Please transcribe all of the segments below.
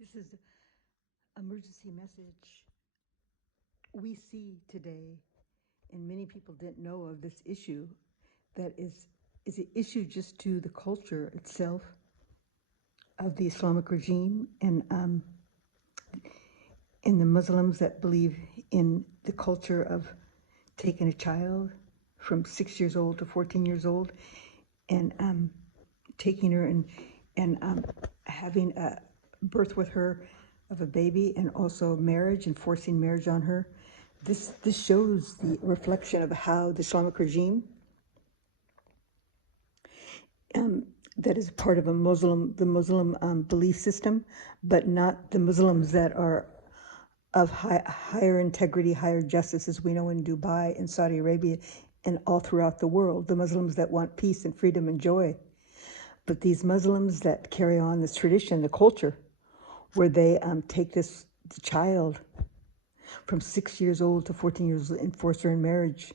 This is emergency message. We see today, and many people didn't know of this issue, that is an issue just to the culture itself of the Islamic regime and the Muslims that believe in the culture of taking a child from 6 years old to 14 years old and taking her and having a birth with her of a baby, and also marriage and forcing marriage on her. This shows the reflection of how the Islamic regime that is part of the Muslim belief system, but not the Muslims that are of higher integrity, higher justice, as we know in Dubai and Saudi Arabia and all throughout the world, the Muslims that want peace and freedom and joy. But these Muslims that carry on this tradition, the culture, where they take the child from 6 years old to 14 years old and force her in marriage.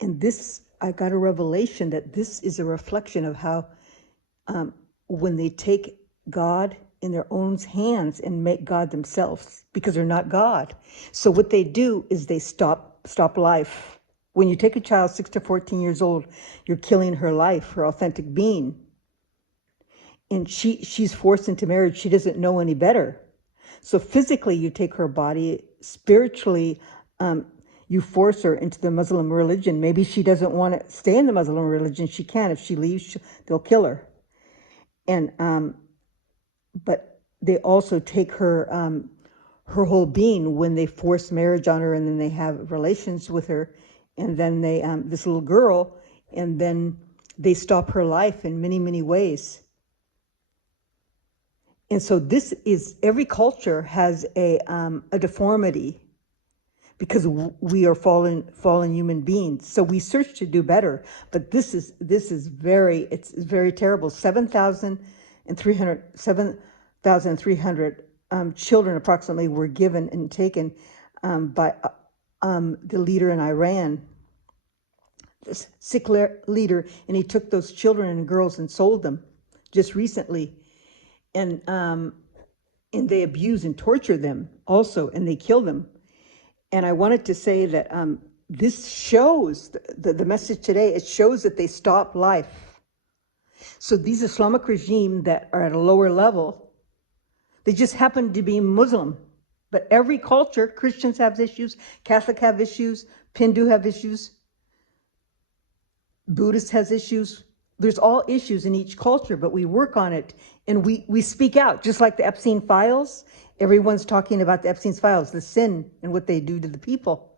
And this, I got a revelation that this is a reflection of how when they take God in their own hands and make God themselves, because they're not God. So what they do is they stop life. When you take a child 6 to 14 years old, you're killing her life, her authentic being. And she's forced into marriage. She doesn't know any better. So physically, you take her body. Spiritually, you force her into the Muslim religion. Maybe she doesn't want to stay in the Muslim religion. She can. If she leaves, they'll kill her. And but they also take her her whole being when they force marriage on her, and then they have relations with her, and then they this little girl, and then they stop her life in many, many ways. And so this is, every culture has a deformity, because we are fallen human beings. So we search to do better, but this is very terrible. 7,300 children approximately were given and taken by the leader in Iran, this sick leader, and he took those children and girls and sold them just recently. And they abuse and torture them also, and they kill them. And I wanted to say that this shows, the message today, it shows that they stop life. So these Islamic regime that are at a lower level, they just happen to be Muslim. But every culture, Christians have issues, Catholic have issues, Hindu have issues, Buddhist has issues. There's all issues in each culture, but we work on it, and we speak out, just like the Epstein files. Everyone's talking about the Epstein files, the sin and what they do to the people.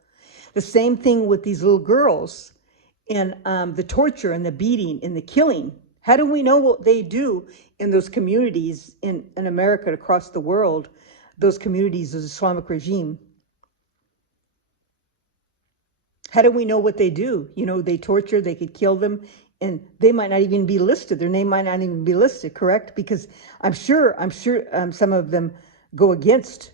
The same thing with these little girls, and the torture and the beating and the killing. How do we know what they do in those communities in America and across the world, those communities of the Islamic regime? How do we know what they do? You know, they torture, they could kill them, and they might not even be listed. Their name might not even be listed, correct? Because I'm sure some of them go against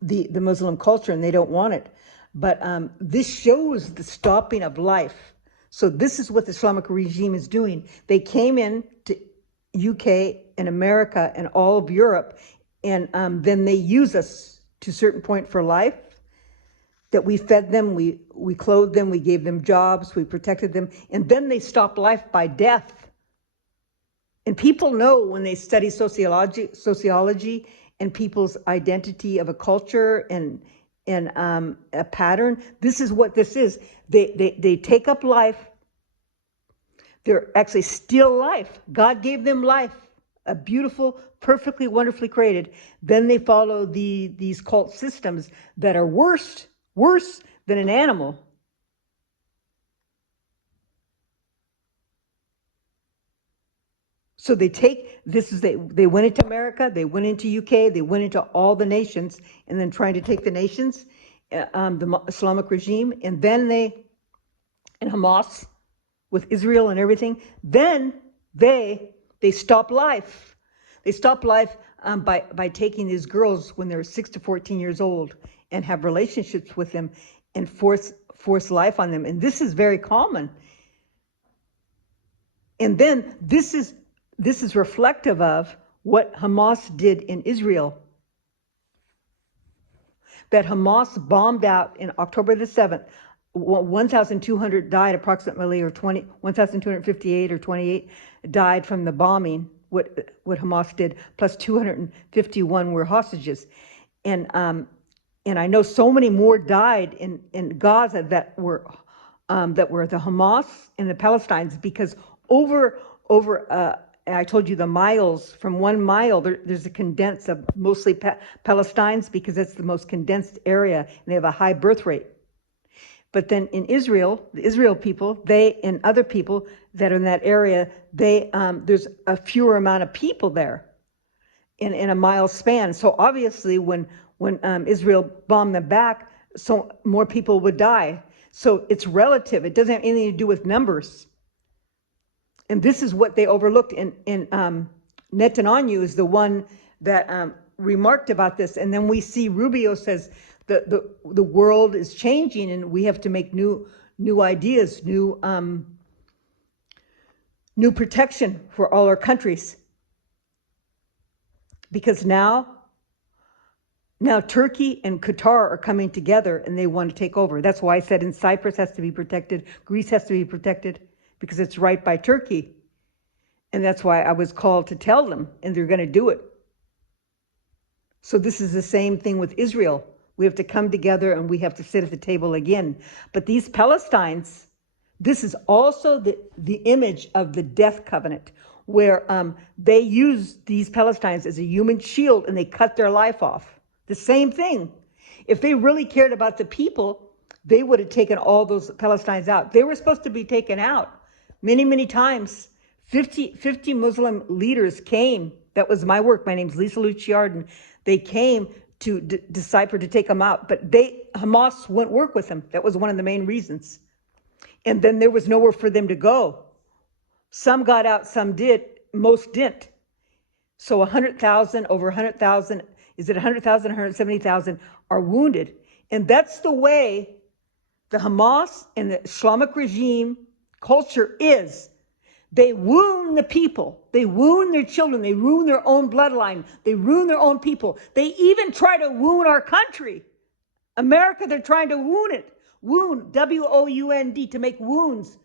the Muslim culture and they don't want it. But this shows the stopping of life. So this is what the Islamic regime is doing. They came in to UK and America and all of Europe, and then they use us to a certain point for life, that we fed them, we clothed them, we gave them jobs, we protected them, and then they stop life by death. And people know, when they study sociology and people's identity of a culture and a pattern, this is what this is. They take up life. They're actually steal life. God gave them life, a beautiful, perfectly, wonderfully created. Then they follow these cult systems that are worse than an animal. So they take this is they went into America, they went into UK, they went into all the nations, and then trying to take the nations, the Islamic regime, and then and Hamas with Israel and everything. Then they stop life. They stop life by taking these girls when they're 6 to 14 years old and have relationships with them and force life on them. And this is very common. And then this is reflective of what Hamas did in Israel. that Hamas bombed out in October the 7th. 1,200 died approximately, or 1,258 or 28 died from the bombing, what Hamas did, plus 251 were hostages. And I know so many more died in Gaza that were the Hamas and the Palestinians, because over I told you the miles, from 1 mile, there's a condense of mostly Palestinians, because that's the most condensed area, and they have a high birth rate. But then in Israel, the Israel people, they and other people that are in that area, there's a fewer amount of people there in a mile span. So obviously when Israel bombed them back, so more people would die. So it's relative. It doesn't have anything to do with numbers. And this is what they overlooked. And Netanyahu is the one that remarked about this. And then we see Rubio says the world is changing, and we have to make new ideas, new protection for all our countries. Because now Turkey and Qatar are coming together, and they want to take over. That's why I said in Cyprus has to be protected, Greece has to be protected, because it's right by Turkey. And that's why I was called to tell them, and they're going to do it. So this is the same thing with Israel. We have to come together, and we have to sit at the table again. But these Palestinians, this is also the image of the death covenant, where they use these Palestinians as a human shield, and they cut their life off. The same thing. If they really cared about the people, they would have taken all those Palestinians out. They were supposed to be taken out many, many times. 50 Muslim leaders came. That was my work. My name's Lucia Arden. They came to decipher to take them out, but Hamas wouldn't work with them. That was one of the main reasons. And then there was nowhere for them to go. Some got out, some did, most didn't. So 100,000, over 100,000, is it 100,000, 170,000 are wounded. And that's the way the Hamas and the Islamic regime culture is. They wound the people. They wound their children. They ruin their own bloodline. They ruin their own people. They even try to wound our country. America, they're trying to wound it. Wound, W-O-U-N-D, to make wounds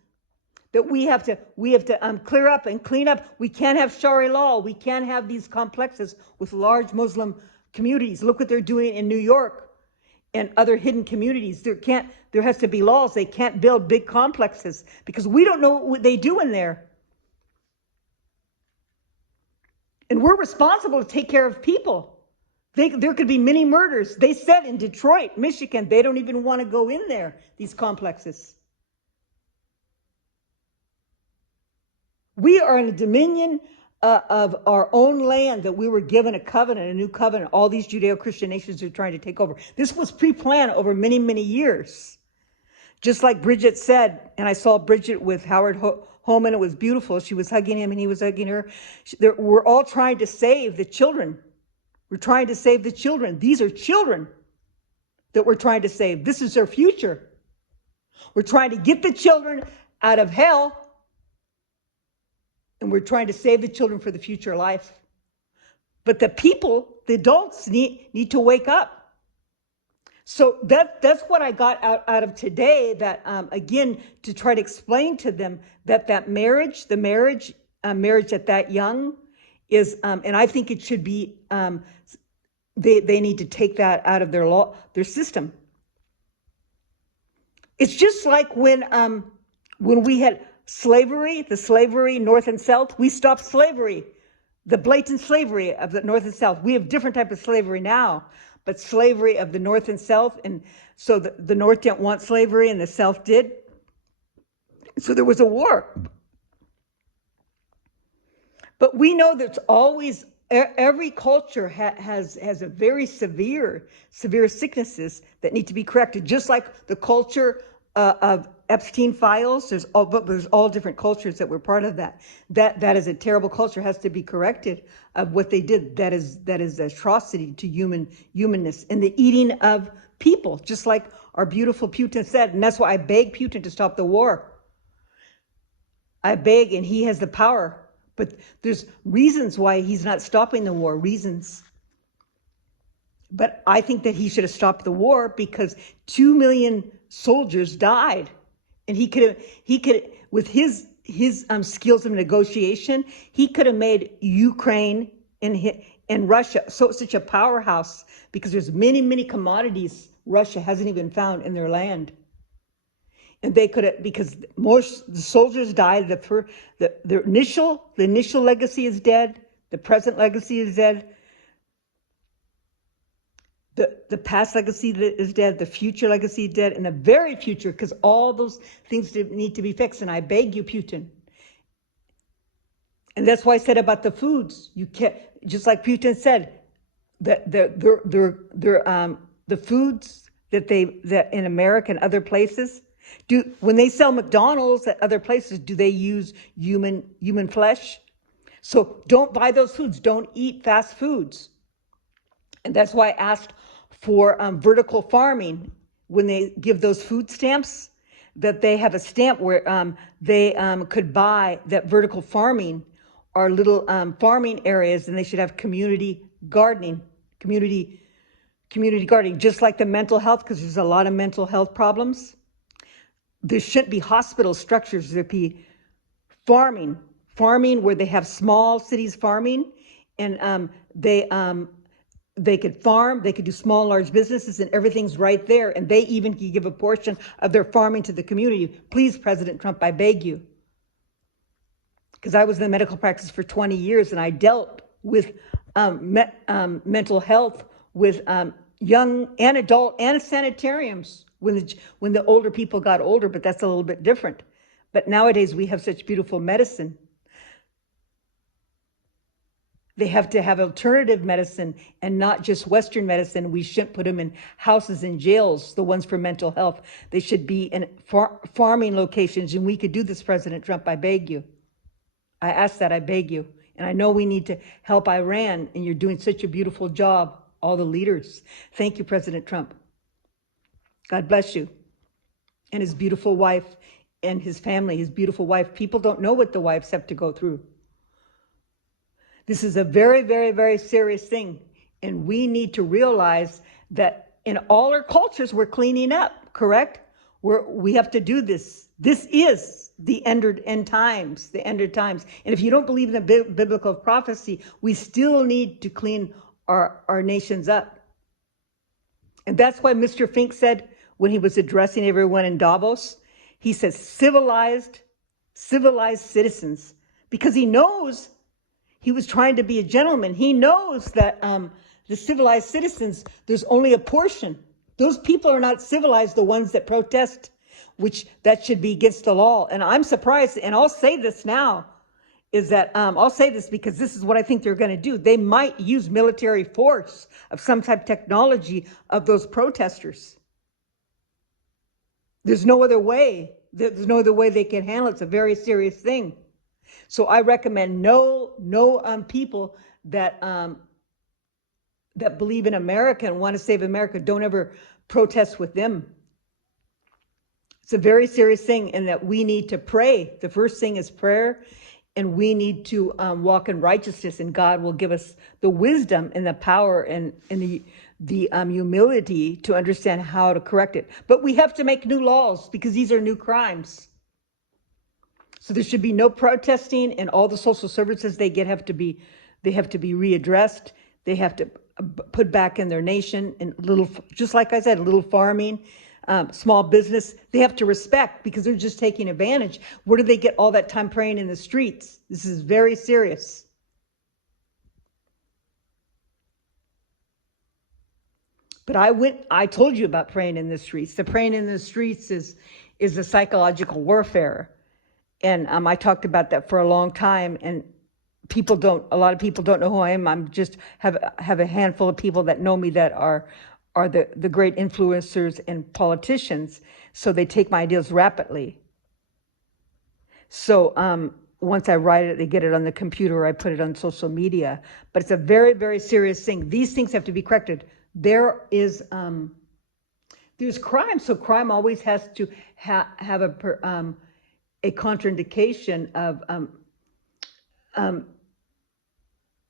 that we have to clear up and clean up. We can't have Shari law. We can't have these complexes with large Muslim communities. Look what they're doing in New York and other hidden communities. There has to be laws. They can't build big complexes because we don't know what they do in there. And we're responsible to take care of people. There could be many murders. They said in Detroit, Michigan, they don't even want to go in there, these complexes. We are in a dominion of our own land that we were given a covenant, a new covenant. All these Judeo-Christian nations are trying to take over. This was pre-planned over many, many years. Just like Bridget said, and I saw Bridget with Howard Holman, it was beautiful. She was hugging him and he was hugging her. We're all trying to save the children. We're trying to save the children. These are children that we're trying to save. This is their future. We're trying to get the children out of hell, and we're trying to save the children for the future life. But the people, the adults, need to wake up. So that's what I got out of today, that again, to try to explain to them that marriage, the marriage at that young is, and I think it should be, they need to take that out of their law, their system. It's just like when we had slavery, the slavery North and South, we stopped slavery, the blatant slavery of the North and South. We have different type of slavery now, but slavery of the North and South, and so the North didn't want slavery and the South did. So there was a war. But we know there's always, every culture has a very severe sicknesses that need to be corrected, just like the culture of Epstein files. There's all different cultures that were part of that. That is a terrible culture, has to be corrected of what they did. That is atrocity to humanness, and the eating of people, just like our beautiful Putin said. And that's why I beg Putin to stop the war. I beg, and he has the power. But there's reasons why he's not stopping the war, reasons. But I think that he should have stopped the war because 2 million soldiers died, and he could with his skills of negotiation, he could have made Ukraine and Russia such a powerhouse, because there's many commodities Russia hasn't even found in their land. And they could have, because the soldiers died. The initial legacy is dead. The present legacy is dead. The past legacy is dead. The future legacy is dead, and the very future, because all those things need to be fixed. And I beg you, Putin. And that's why I said about the foods. You can't, just like Putin said, that the foods that in America and other places, when they sell McDonald's at other places, do they use human flesh? So don't buy those foods. Don't eat fast foods. And that's why I asked for vertical farming when they give those food stamps, that they have a stamp where they could buy that vertical farming are little farming areas, and they should have community gardening, community gardening, just like the mental health, because there's a lot of mental health problems. There shouldn't be hospital structures. There'd be farming where they have small cities farming, and they could farm, they could do small, large businesses, and everything's right there. And they even could give a portion of their farming to the community. Please, President Trump, I beg you. Because I was in the medical practice for 20 years, and I dealt with mental health with young and adult and sanitariums when the older people got older, but that's a little bit different. But nowadays we have such beautiful medicine. They have to have alternative medicine and not just Western medicine. We shouldn't put them in houses and jails, the ones for mental health. They should be in farming locations, and we could do this, President Trump, I beg you. I ask that, I beg you. And I know we need to help Iran, and you're doing such a beautiful job, all the leaders. Thank you, President Trump. God bless you. And his beautiful wife and his family, his beautiful wife. People don't know what the wives have to go through. This is a very, very, very serious thing. And we need to realize that in all our cultures, we're cleaning up, correct? We have to do this. This is the end times, the end of times. And if you don't believe in the biblical prophecy, we still need to clean our nations up. And that's why Mr. Fink said, when he was addressing everyone in Davos, he says civilized citizens, because he knows he was trying to be a gentleman. He knows that the civilized citizens, there's only a portion. Those people are not civilized, the ones that protest, which that should be against the law. And I'm surprised, and I'll say this now, is that I'll say this because this is what I think they're going to do. They might use military force of some type of technology of those protesters. There's no other way. There's no other way they can handle it. It's a very serious thing. So I recommend no people that that believe in America and want to save America, don't ever protest with them. It's a very serious thing, and that we need to pray. The first thing is prayer, and we need to walk in righteousness, and God will give us the wisdom and the power and the humility to understand how to correct it. But we have to make new laws because these are new crimes. So there should be no protesting, and all the social services they get have to be readdressed. They have to put back in their nation, and just like I said, little farming, small business, they have to respect, because they're just taking advantage. Where do they get all that time praying in the streets? This is very serious. But I told you about praying in the streets. The praying in the streets is a psychological warfare. And I talked about that for a long time, and a lot of people don't know who I am. I'm just have a handful of people that know me that are the great influencers and politicians. So they take my ideas rapidly. So once I write it, they get it on the computer, or I put it on social media. But it's a very, very serious thing. These things have to be corrected. There's crime, so crime always has to have a contraindication of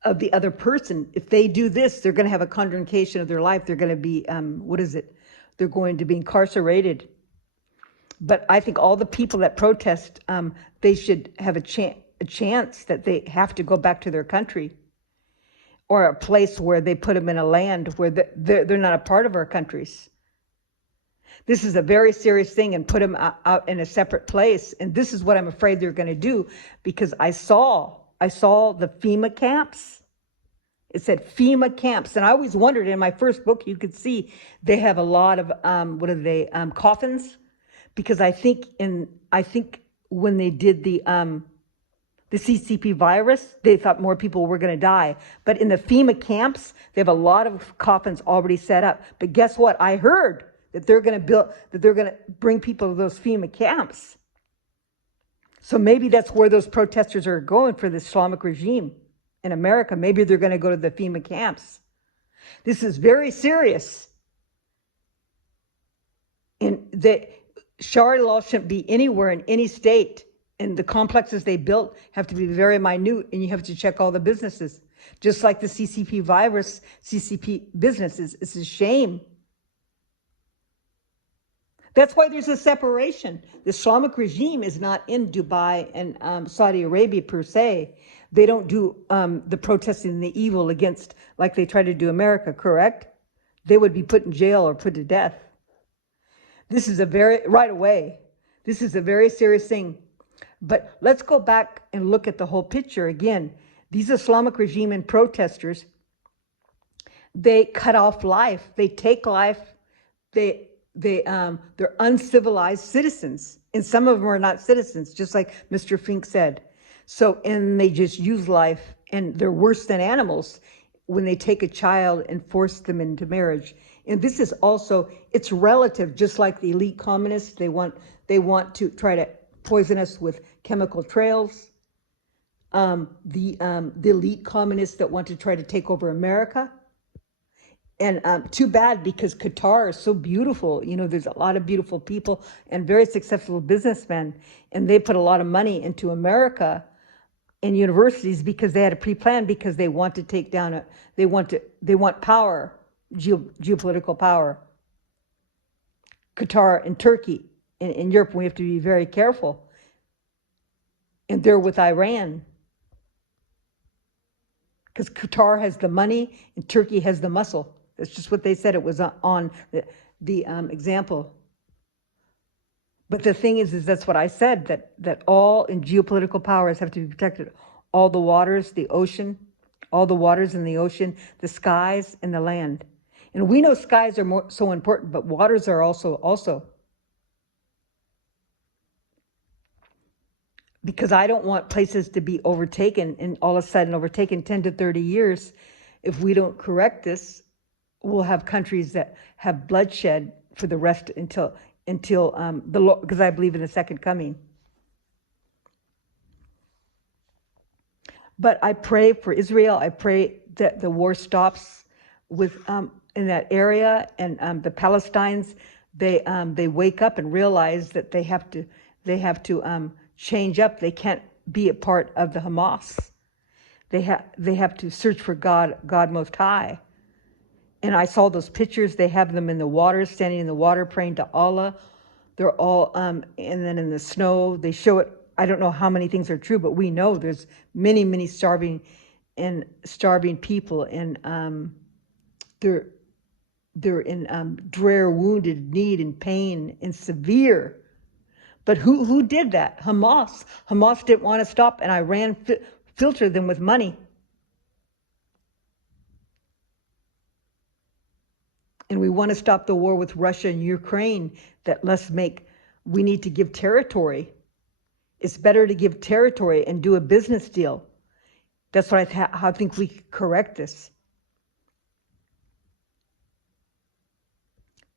of the other person. If they do this, they're going to have a condemnation of their life. They're going to be, They're going to be incarcerated. But I think all the people that protest, they should have a chance that they have to go back to their country, or a place where they put them in a land where they're not a part of our countries. This is a very serious thing, and put them out in a separate place. And this is what I'm afraid they're going to do, because I saw the FEMA camps. It said FEMA camps. And I always wondered, in my first book, you could see they have a lot of, coffins. Because I think when they did the CCP virus, they thought more people were going to die. But in the FEMA camps, they have a lot of coffins already set up. But guess what? I heard that they're going to bring people to those FEMA camps. So maybe that's where those protesters are going for the Islamic regime in America. Maybe they're going to go to the FEMA camps. This is very serious. And Shari law shouldn't be anywhere in any state. And the complexes they built have to be very minute, and you have to check all the businesses. Just like the CCP virus, CCP businesses. It's a shame. That's why there's a separation. The Islamic regime is not in Dubai and Saudi Arabia per se. They don't do the protesting and the evil against, like they try to do America, correct? They would be put in jail or put to death. This is right away. This is a very serious thing. But let's go back and look at the whole picture again. These Islamic regime and protesters, they cut off life. They take life. They're uncivilized citizens. And some of them are not citizens, just like Mr. Fink said. And they just use life, and they're worse than animals when they take a child and force them into marriage. And this is also, it's relative, just like the elite communists. They want to try to poison us with chemical trails. The elite communists that want to try to take over America. And too bad, because Qatar is so beautiful. There's a lot of beautiful people and very successful businessmen. And they put a lot of money into America and universities because they had a pre-plan, because they want to take down they want power. Geopolitical power. Qatar and Turkey. In Europe, we have to be very careful. And they're with Iran. Because Qatar has the money and Turkey has the muscle. That's just what they said. It was on the example. But the thing is that's what I said, that all in geopolitical powers have to be protected. All the waters, the ocean, all the waters in the ocean, the skies and the land. And we know skies are so important, but waters are also. Because I don't want places to be overtaken, and all of a sudden overtaken 10 to 30 years. If we don't correct this, we'll have countries that have bloodshed for the rest until the Lord, because I believe in the second coming. But I pray for Israel. I pray that the war stops in that area, and the Palestinians, they wake up and realize that they have to change up. They can't be a part of the Hamas. They have to search for God Most High. And I saw those pictures. They have them in the water, standing in the water, praying to Allah. They're all, and then in the snow, they show it. I don't know how many things are true, but we know there's many, many starving people, and they're in dire wounded, need, and pain, and severe. But who did that? Hamas. Hamas didn't want to stop, and Iran filtered them with money. And we want to stop the war with Russia and Ukraine. We need to give territory. It's better to give territory and do a business deal. That's what I think we correct this.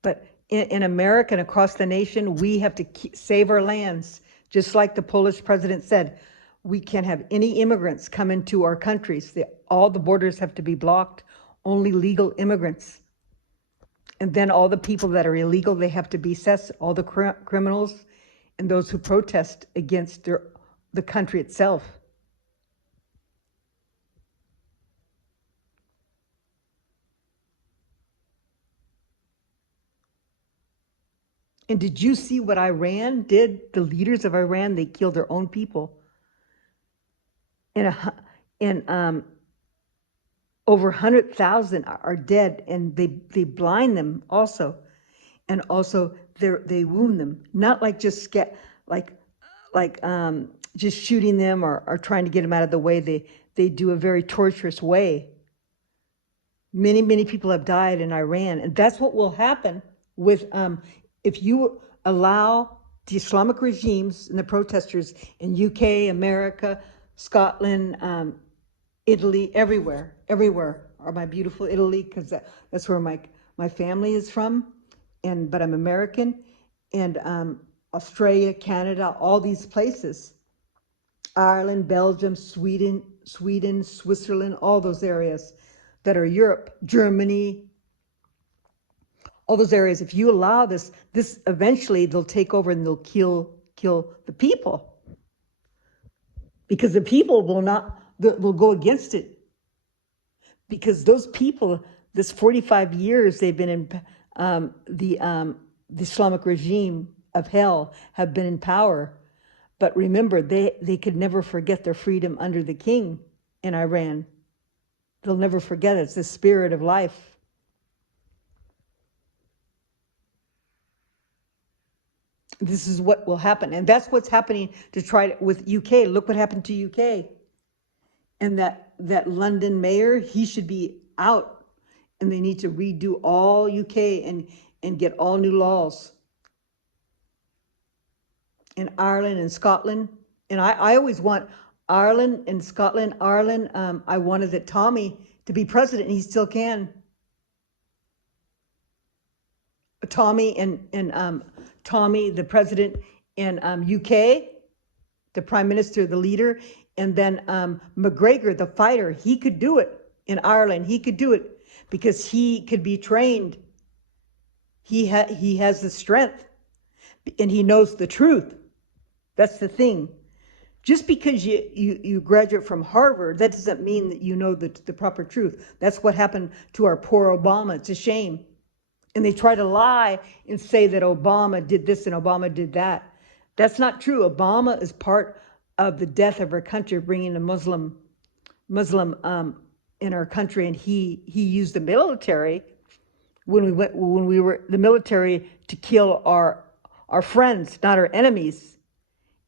But in America and across the nation, we have to save our lands. Just like the Polish president said, we can't have any immigrants come into our countries. All the borders have to be blocked. Only legal immigrants. And then all the people that are illegal, they have to be assessed. All the criminals and those who protest against the country itself. And did you see what Iran did? The leaders of Iran, they killed their own people. And over 100,000 are dead, and they blind them also. And also they wound them. Not like just just shooting them or trying to get them out of the way. They do a very torturous way. Many people have died in Iran, and that's what will happen with if you allow the Islamic regimes and the protesters in UK, America, Scotland, Italy, everywhere, or my beautiful Italy, because that's where my family is from, but I'm American, and Australia, Canada, all these places, Ireland, Belgium, Sweden, Switzerland, all those areas that are Europe, Germany, all those areas. If you allow this eventually they'll take over and they'll kill the people, because the people will go against it, because those people, this 45 years they've been in the Islamic regime of hell, have been in power. But remember, they could never forget their freedom under the king in Iran. They'll never forget it. It's the spirit of life. This is what will happen. And that's what's happening with UK. Look what happened to UK. And that London mayor, he should be out. And they need to redo all UK and get all new laws. In Ireland and Scotland. And I always want Ireland and Scotland. Ireland, I wanted that Tommy to be president, and he still can. Tommy and Tommy, the president in UK, the prime minister, the leader, and then McGregor, the fighter, he could do it in Ireland. He could do it because he could be trained. He has the strength, and he knows the truth. That's the thing. Just because you graduate from Harvard, that doesn't mean that you know the proper truth. That's what happened to our poor Obama. It's a shame. And they try to lie and say that Obama did this and Obama did that. That's not true. Obama is part of the death of our country, bringing a Muslim in our country, and he used the military when we were the military to kill our friends, not our enemies.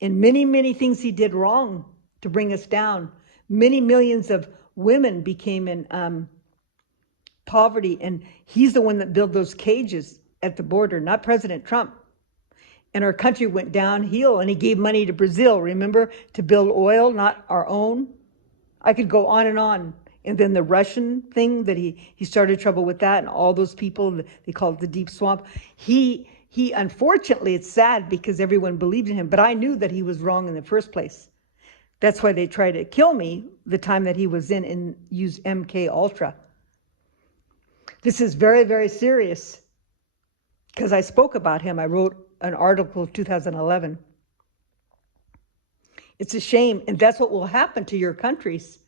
And many things he did wrong to bring us down. Many millions of women became in poverty, and he's the one that built those cages at the border, not President Trump. And our country went downhill, and he gave money to Brazil, remember, to build oil, not our own. I could go on and on. And then the Russian thing that he started trouble with that, and all those people, they call it the deep swamp. He unfortunately, it's sad because everyone believed in him, but I knew that he was wrong in the first place. That's why they tried to kill me the time that he was in and used MK Ultra. This is very, very serious because I spoke about him. I wrote an article in 2011. It's a shame, and that's what will happen to your countries.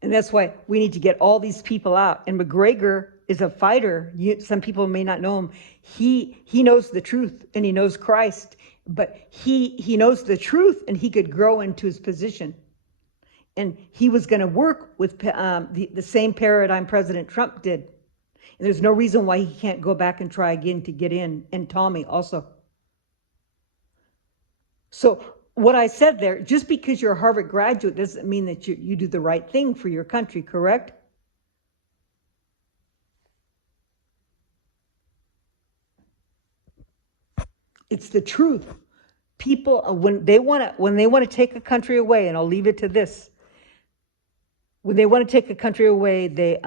And that's why we need to get all these people out. And McGregor is a fighter. Some people may not know him. He knows the truth, and he knows Christ, but he knows the truth, and he could grow into his position. And he was going to work with the same paradigm President Trump did. And there's no reason why he can't go back and try again to get in, and Tommy also. So what I said there, just because you're a Harvard graduate doesn't mean that you do the right thing for your country, correct? It's the truth. People, when they want to take a country away, and I'll leave it to this. When they want to take a country away, they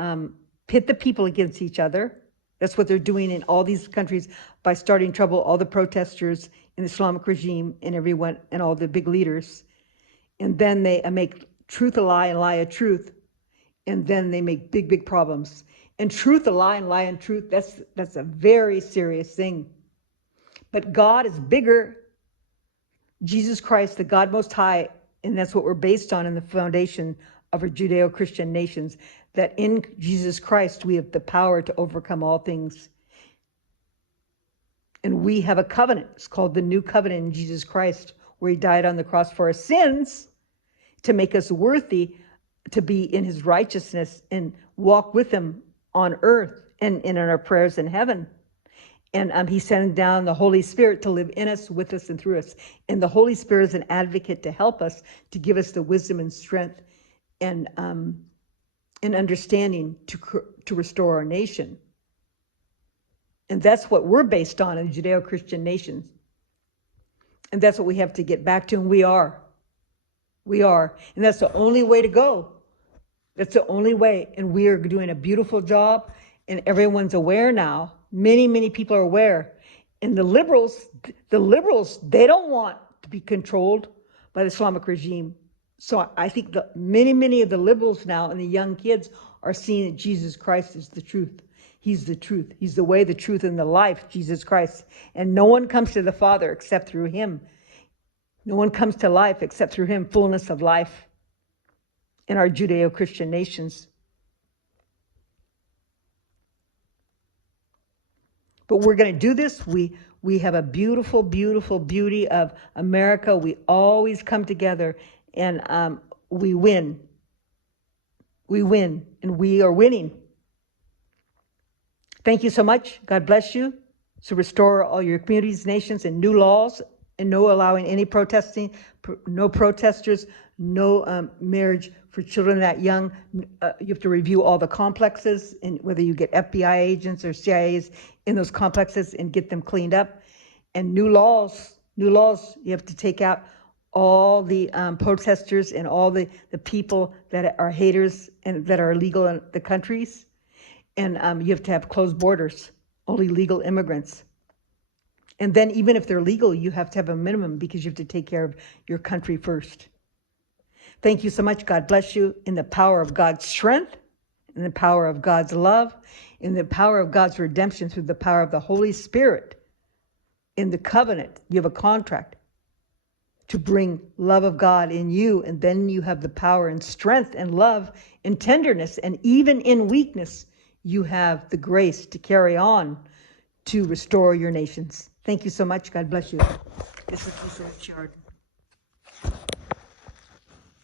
pit the people against each other. That's what they're doing in all these countries by starting trouble, all the protesters in the Islamic regime and everyone and all the big leaders. And then they make truth a lie and lie a truth. And then they make big problems. And truth a lie and lie and truth, that's a very serious thing. But God is bigger. Jesus Christ, the God Most High, and that's what we're based on in the foundation of our Judeo-Christian nations, that in Jesus Christ we have the power to overcome all things. And we have a covenant. It's called the New Covenant in Jesus Christ, where he died on the cross for our sins to make us worthy to be in his righteousness and walk with him on earth and in our prayers in heaven. And he sent down the Holy Spirit to live in us, with us, and through us. And the Holy Spirit is an advocate to help us, to give us the wisdom and strength and understanding to restore our nation. And that's what we're based on in Judeo-Christian nations. And that's what we have to get back to, and we are. We are. And that's the only way to go. That's the only way. And we are doing a beautiful job, and everyone's aware now. Many, many people are aware. And the liberals, they don't want to be controlled by the Islamic regime. So I think that many of the liberals now and the young kids are seeing that Jesus Christ is the truth. He's the truth. He's the way, the truth, and the life, Jesus Christ. And no one comes to the Father except through him. No one comes to life except through him, fullness of life in our Judeo-Christian nations. But we're going to do this. We have a beautiful, beautiful beauty of America. We always come together, and we win. We win, and we are winning. Thank you so much. God bless you. So restore all your communities, nations, and new laws, and no allowing any protesting, no protesters, no marriage for children that young. You have to review all the complexes, and whether you get FBI agents or CIAs in those complexes and get them cleaned up. And new laws, you have to take out all the protesters and all the people that are haters and that are illegal in the countries. And you have to have closed borders, only legal immigrants. And then even if they're legal, you have to have a minimum, because you have to take care of your country first. Thank you so much. God bless you in the power of God's strength, in the power of God's love, in the power of God's redemption through the power of the Holy Spirit. In the covenant, you have a contract to bring love of God in you, and then you have the power and strength and love and tenderness, and even in weakness, you have the grace to carry on to restore your nations. Thank you so much. God bless you. This is Lucia Arden.